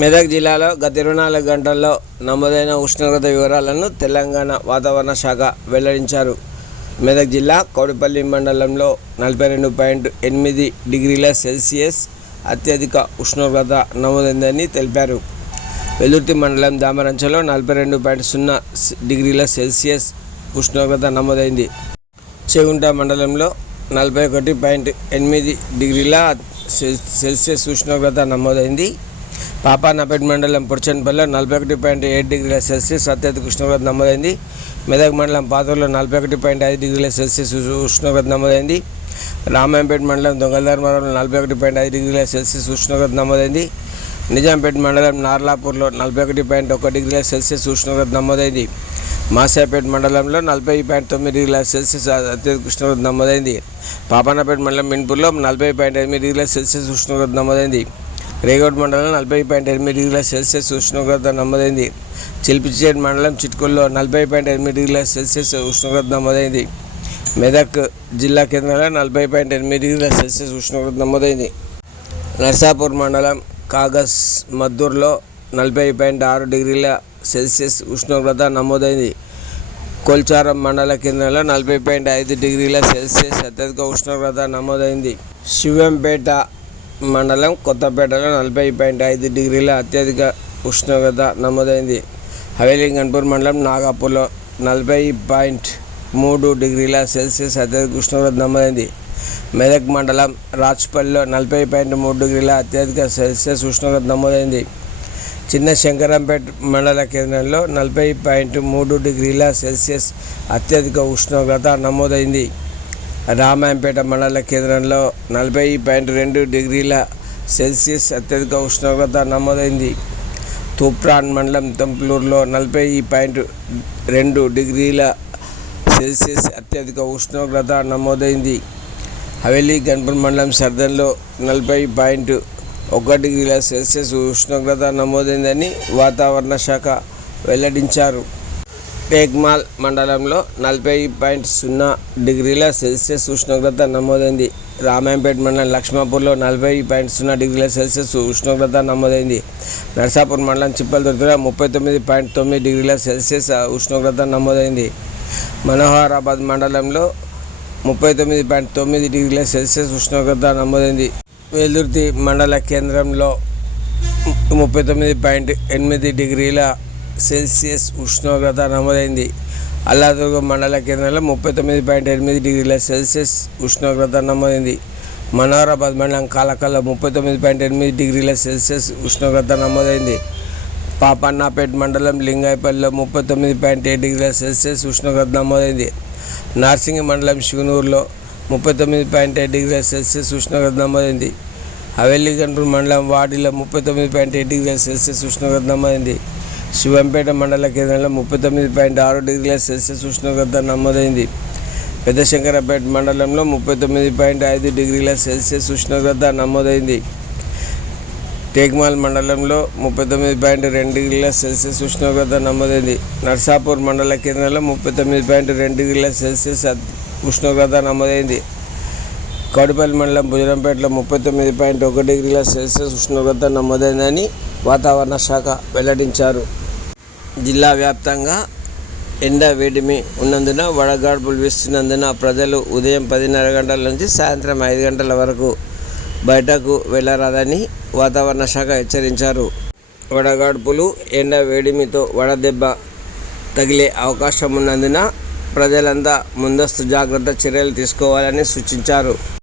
మెదక్ జిల్లాలో గత ఇరవై నాలుగు గంటల్లో నమోదైన ఉష్ణోగ్రత వివరాలను తెలంగాణ వాతావరణ శాఖ వెల్లడించారు. మెదక్ జిల్లా కౌడిపల్లి మండలంలో నలభై రెండు పాయింట్ ఎనిమిది డిగ్రీల సెల్సియస్ అత్యధిక ఉష్ణోగ్రత నమోదైందని తెలిపారు. వెల్లుర్తి మండలం దామరంచలో నలభై రెండు పాయింట్ సున్నా డిగ్రీల సెల్సియస్ ఉష్ణోగ్రత నమోదైంది. చేగుంట మండలంలో నలభై ఒకటి పాయింట్ ఎనిమిది డిగ్రీల సెల్సియస్ ఉష్ణోగ్రత నమోదైంది. పాపానపేట మండలం పుర్చన్పల్లిలో నలభై ఒకటి పాయింట్ ఎయిట్ డిగ్రీల సెల్సియస్ అత్యధిక ఉష్ణోగ్రత నమోదైంది. మెదక్ మండలం పాతూరులో నలభై ఒకటి పాయింట్ ఐదు డిగ్రీల సెల్సియస్ ఉష్ణోగ్రత నమోదైంది. రామాయంపేట మండలం దొంగలధర్మవరంలో నలభై ఒకటి పాయింట్ ఐదు డిగ్రీల సెల్సియస్ ఉష్ణోగ్రత నమోదైంది. నిజాంపేట మండలం నార్లాపూర్లో నలభై ఒకటి పాయింట్ ఒక డిగ్రీల సెల్సియస్ ఉష్ణోగ్రత నమోదైంది. మాసాపేట మండలంలో నలభై పాయింట్ తొమ్మిది డిగ్రీల సెల్సియస్ అత్యధిక ఉష్ణోగ్రత నమోదైంది. పాపన్నపేట మండలం మిన్పూర్లో నలభై పాయింట్ ఎనిమిది డిగ్రీల సెల్సియస్ ఉష్ణోగ్రత నమోదైంది. రేగౌడ్ మండలం నలభై పాయింట్ ఎనిమిది డిగ్రీల సెల్సియస్ ఉష్ణోగ్రత నమోదైంది. చిల్పిచేట్ మండలం చిట్కుల్లో నలభై పాయింట్ ఎనిమిది డిగ్రీల సెల్సియస్ ఉష్ణోగ్రత నమోదైంది. మెదక్ జిల్లా కేంద్రంలో నలభై పాయింట్ ఎనిమిది డిగ్రీల సెల్సియస్ ఉష్ణోగ్రత నమోదైంది. నర్సాపూర్ మండలం కాగస్ మద్దూర్లో నలభై పాయింట్ ఆరు డిగ్రీల సెల్సియస్ ఉష్ణోగ్రత నమోదైంది. కొల్చారం మండల కేంద్రంలో నలభై పాయింట్ ఐదు డిగ్రీల సెల్సియస్ అత్యధిక ఉష్ణోగ్రత నమోదైంది. శివంపేట మండలం కొత్తపేటలో నలభై పాయింట్ ఐదు డిగ్రీల అత్యధిక ఉష్ణోగ్రత నమోదైంది. హవేలీ గన్పూర్ మండలం నాగాపూర్లో నలభై పాయింట్ మూడు డిగ్రీల సెల్సియస్ అత్యధిక ఉష్ణోగ్రత నమోదైంది. మెదక్ మండలం రాజ్పల్లిలో నలభై పాయింట్ మూడు డిగ్రీల అత్యధిక సెల్సియస్ ఉష్ణోగ్రత నమోదైంది. చిన్న శంకరంపేట మండల కేంద్రంలో నలభై పాయింట్ మూడు డిగ్రీల సెల్సియస్ అత్యధిక ఉష్ణోగ్రత నమోదైంది. రామాయంపేట మండల కేంద్రంలో నలభై పాయింట్ రెండు డిగ్రీల సెల్సియస్ అత్యధిక ఉష్ణోగ్రత నమోదైంది. తూప్రాన్ మండలం తంపులూరులో నలభై పాయింట్ రెండు డిగ్రీల సెల్సియస్ అత్యధిక ఉష్ణోగ్రత నమోదైంది. హవేలీ గన్పూర్ మండలం సర్దన్లో నలభై పాయింట్ ఒక డిగ్రీల సెల్సియస్ ఉష్ణోగ్రత నమోదైందని వాతావరణ శాఖ వెల్లడించారు. పేగ్మాల్ మండలంలో నలభై పాయింట్ సున్నా డిగ్రీల సెల్సియస్ ఉష్ణోగ్రత నమోదైంది. రామాయంపేట మండలం లక్ష్మాపూర్లో నలభై పాయింట్ సున్నా డిగ్రీల సెల్సియస్ ఉష్ణోగ్రత నమోదైంది. నర్సాపూర్ మండలం చిప్పలదుర్తిలో ముప్పై తొమ్మిది పాయింట్ తొమ్మిది డిగ్రీల సెల్సియస్ ఉష్ణోగ్రత నమోదైంది. మనోహరాబాద్ మండలంలో ముప్పై తొమ్మిది పాయింట్ తొమ్మిది డిగ్రీల సెల్సియస్ ఉష్ణోగ్రత నమోదైంది. వెల్దుర్తి మండల కేంద్రంలో ముప్పై తొమ్మిది పాయింట్ ఎనిమిది డిగ్రీల సెల్సియస్ ఉష్ణోగ్రత నమోదైంది. అల్లాదుర్గం మండల కేంద్రంలో ముప్పై తొమ్మిది పాయింట్ ఎనిమిది డిగ్రీల సెల్సియస్ ఉష్ణోగ్రత నమోదైంది. మనోహరాబాద్ మండలం కాలకల్లో ముప్పై తొమ్మిది పాయింట్ ఎనిమిది డిగ్రీల సెల్సియస్ ఉష్ణోగ్రత నమోదైంది. పాపన్నాపేట్ మండలం లింగాయపల్లిలో ముప్పై తొమ్మిది పాయింట్ ఏడు డిగ్రీల సెల్సియస్ ఉష్ణోగ్రత నమోదైంది. నార్సింగ్ మండలం శివనూరులో ముప్పై తొమ్మిది పాయింట్ ఏడు డిగ్రీల సెల్సియస్ ఉష్ణోగ్రత నమోదైంది. హవేలీ గన్పూర్ మండలం వాడిలో ముప్పై తొమ్మిది పాయింట్ ఏడు డిగ్రీల సెల్సియస్ ఉష్ణోగ్రత నమోదైంది. శివంపేట మండల కేంద్రంలో ముప్పై తొమ్మిది పాయింట్ ఆరు డిగ్రీల సెల్సియస్ ఉష్ణోగ్రత నమోదైంది. పెద్దశంకరపేట మండలంలో ముప్పై తొమ్మిది పాయింట్ ఐదు డిగ్రీల సెల్సియస్ ఉష్ణోగ్రత నమోదైంది. టేక్మాల్ మండలంలో ముప్పై తొమ్మిది పాయింట్ రెండు డిగ్రీల సెల్సియస్ ఉష్ణోగ్రత నమోదైంది. నర్సాపూర్ మండల కేంద్రంలో ముప్పై తొమ్మిది పాయింట్ రెండు డిగ్రీల సెల్సియస్ ఉష్ణోగ్రత నమోదైంది. కౌడిపల్లి మండలం భుజరంపేటలో ముప్పై తొమ్మిది పాయింట్ ఒక డిగ్రీల సెల్సియస్ ఉష్ణోగ్రత నమోదైందని వాతావరణ శాఖ వెల్లడించారు. జిల్లా వ్యాప్తంగా ఎండ వేడిమి ఉన్నందున వడగాడ్పులు వీస్తున్నందున ప్రజలు ఉదయం పదిన్నర గంటల నుంచి సాయంత్రం ఐదు గంటల వరకు బయటకు వెళ్ళరాదని వాతావరణ శాఖ హెచ్చరించారు. వడగాడ్పులు ఎండ వేడిమితో వడదెబ్బ తగిలే అవకాశం ఉన్నందున ప్రజలంతా ముందస్తు జాగ్రత్త చర్యలు తీసుకోవాలని సూచించారు.